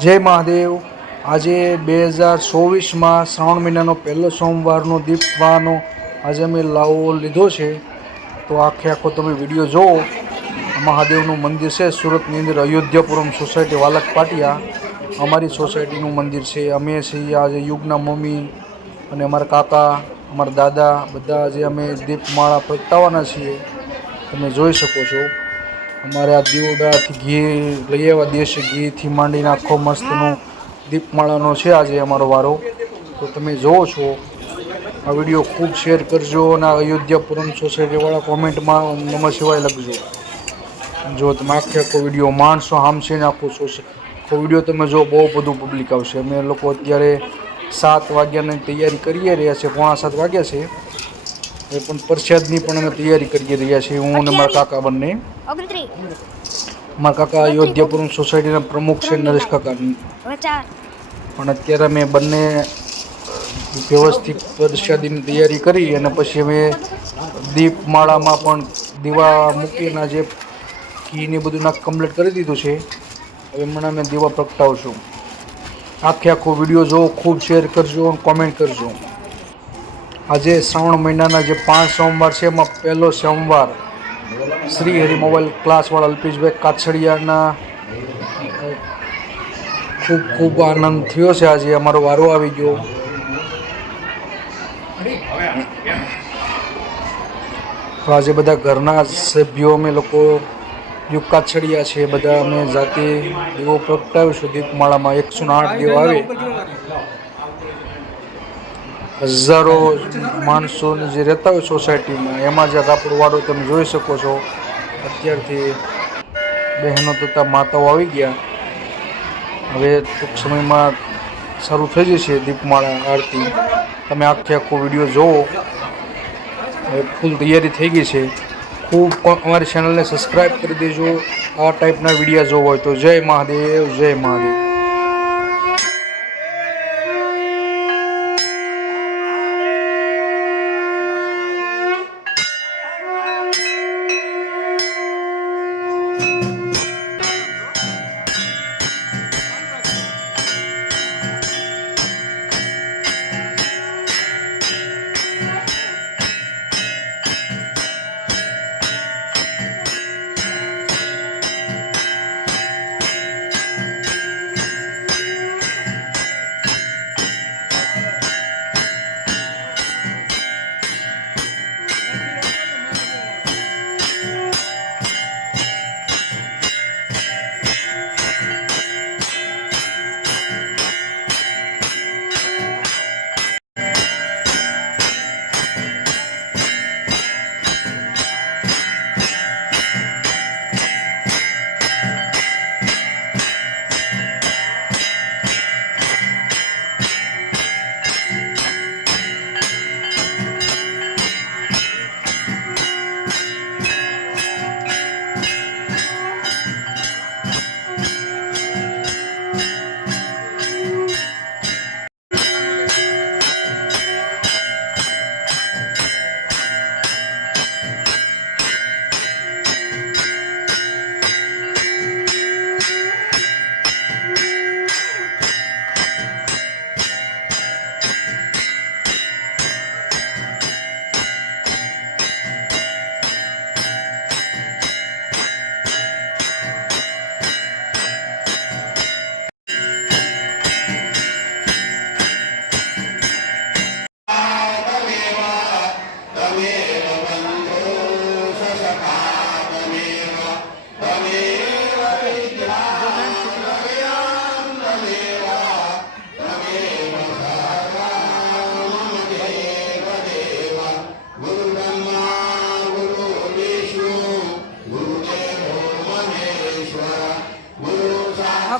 જય મહાદેવ. આજે બે હજાર ચોવીસમાં શ્રાવણ મહિનાનો પહેલો સોમવારનો દીપવાનો આજે અમે લાવો લીધો છે. તો આખે આખો તમે વીડિયો જુઓ મહાદેવનું મંદિર છે, સુરતની અંદર અયોધ્યાપુરમ સોસાયટી વાલક પાટિયા અમારી સોસાયટીનું મંદિર છે. અમે છીએ આજે યુગના મમ્મી અને અમારા કાકા, અમારા દાદા. બધા આજે અમે દીપમાળા પ્રગટાવવાના છીએ. તમે જોઈ શકો છો. અમારે આ દીવડાથી ઘી લઈ આવ્યા દેશી ઘીથી માંડીને આખો મસ્તનો દીપમાળાનો છે આજે અમારો વારો. તો તમે જુઓ છો. આ વીડિયો ખૂબ શેર કરજો અને અયોધ્યાપુરમ સોસાયટીવાળા કોમેન્ટમાં નમઃ શિવાય લખજો. જો તમે આખે આખો વીડિયો માણસો હામશે ને આખો આખો વીડિયો તમે જો, બહુ બધું પબ્લિક આવશે. અમે લોકો અત્યારે સાત વાગ્યાની તૈયારી કરીએ રહ્યા છે. પોણા સાત વાગ્યા છે. એ પણ પ્રસાદની પણ અમે તૈયારી કરી રહ્યા છીએ. હું અને મારા કાકા બંને. મારા કાકા અયોધ્યાપુરમ સોસાયટીના પ્રમુખ છે નરેશ કાકા પણ અત્યારે અમે બંને વ્યવસ્થિત પ્રસાદીની તૈયારી કરી અને પછી અમે દીપમાળામાં પણ દીવા મૂકીને જે ઘીને બધું નાખ કમ્પ્લીટ કરી દીધું છે. હવે હમણાં અમે દીવા પ્રગટાવશું. આખે આખો વીડિયો જો ખૂબ શેર કરજો અને કોમેન્ટ કરજો. આજે શ્રાવણ મહિનાના જે પાંચ સોમવાર છે એમાં પહેલો સોમવાર શ્રી હરિ ક્લાસવાળા અલ્પેશભાઈ કાછડિયાના ખૂબ ખૂબ આનંદ થયો છે આજે અમારો વારો આવી ગયો. તો આજે બધા ઘરના સભ્યો અમે લોકો યુક્કા કાછડિયા છે, બધા અમે જાતે દીવો પ્રગટાવીશું દીપમાળામાં એકસો ને આઠ દીવો આવે. હજારો માણસોને જે રહેતા હોય સોસાયટીમાં એમાં જ આપણો વાળો તમે જોઈ શકો છો. અત્યારથી બહેનો તથા માતાઓ આવી ગયા. હવે ટૂંક સમયમાં શરૂ થઈ જશે દીપમાળા આરતી. તમે આખે આખો વીડિયો જુઓ હવે ફૂલ તૈયારી થઈ ગઈ છે. ખૂબ અમારી ચેનલને સબસ્ક્રાઈબ કરી દેજો. આ ટાઈપના વિડીયા જોવા હોય તો જય મહાદેવ જય મહાદેવ.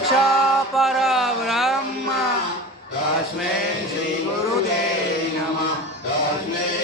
અક્ષ પરબ્રહ્મ તસ્મે શ્રી ગુરુદેવ નમઃ તસ્મે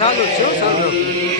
સારું શું સારું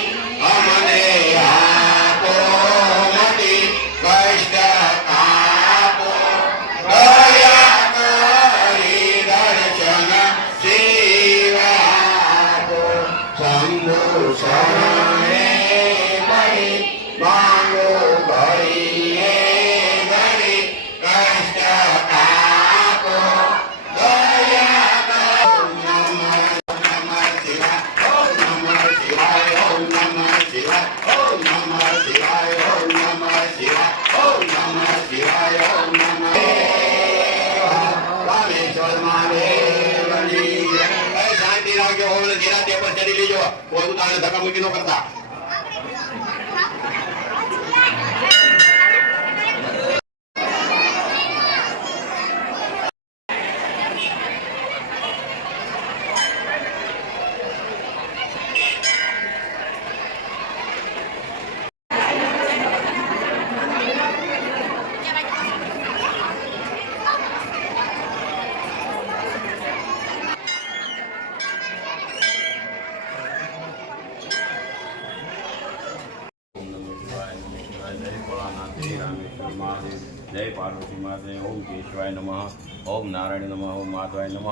Mangosha, Mangosha, Mangosha, ચડી લેજો કોઈ તાણે ધક્કા જય પાર્વતી માતે ઓમ કેશવાય નમઃ, ઓમ નારાયણ નમઃ, ઓમ માધવાય નમઃ,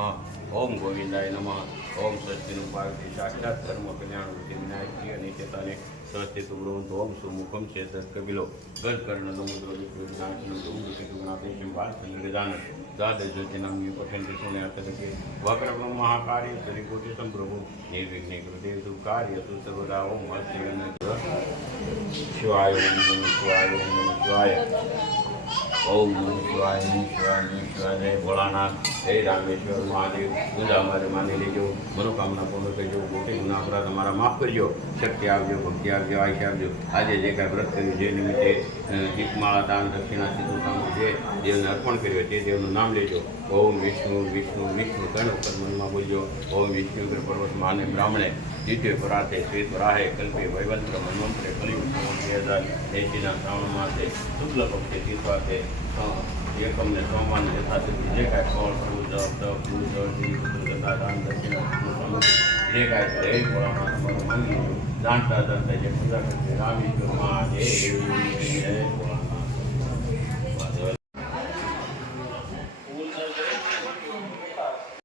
ઓમ ગોવિંદાય નમઃ, ઓમ સચ્ચિનું પાર્વતી સાક્ષાત કર્મ કલ્યાણ વૃત્તિ વિનાયકજી અને ચેતાને સ્વસ્તિ તુબ્રવંત ઓમ સુમુખમ છે કપિલો ગજ કર્ણ દમુદ્રો વિનાશનું દુંગ કેતુગણાદેશમ બાલચંદ્ર ગજાનન દ્વાદશ જ્યોતિનામ યુપખંડ સોને અર્થકે વક્રમ મહાકાર્ય શ્રીકોટિ સંપ્રભુ, નિર્વિઘ્ને, કૃતે કાર્ય, તુ ઓમ હસ્તે શિવાય, ઓમ નમઃ, શિવાય શિવાય. ઓમ શિવાય શિવાય શિવાય ભોળાનાથ, જય રામેશ્વર મહાદેવ. ગુંજા અમારે માની લેજો, મનોકામના પૂર્ણ કરજો ખોટી ગુના અપરાધ અમારા માફ કરજો. શક્તિ આવજો ભક્તિ આપજો આયુષ્ય આવજો આજે જે કાંઈ વ્રત કર્યું જે નિમિત્તે દીપમાળા, દાન, દક્ષિણા સીધું જે દેવને અર્પણ કર્યું તે દેવનું નામ લેજો. ઓમ વિષ્ણુ વિષ્ણુ વિષ્ણુ. કણ ઉપર મનમાં બોલજો. ઓમ વિષ્ણુ પર પર્વત માને બ્રાહ્મણે. દ્વિતીય પરાતે શ્વેત વરાહે કલ્પે, વૈવંત્ર મનમંત્રે કલિયુગ બે હજાર એંશીના શ્રાવણ માસે શુક્લ પક્ષે, તીર્થવાસે એકમને સોમવારને યથાશક્તિ જે કાંઈ ફળ ફળ જપ તપ દૂધ જળ જીવ પુત્ર તથા દાન દક્ષિણા જે કાંઈ ભોળાનાથ અમારું મંદિર જાણતા જાણતા જે પૂજા કરશે રામેશ્વર મહાદેવ. જય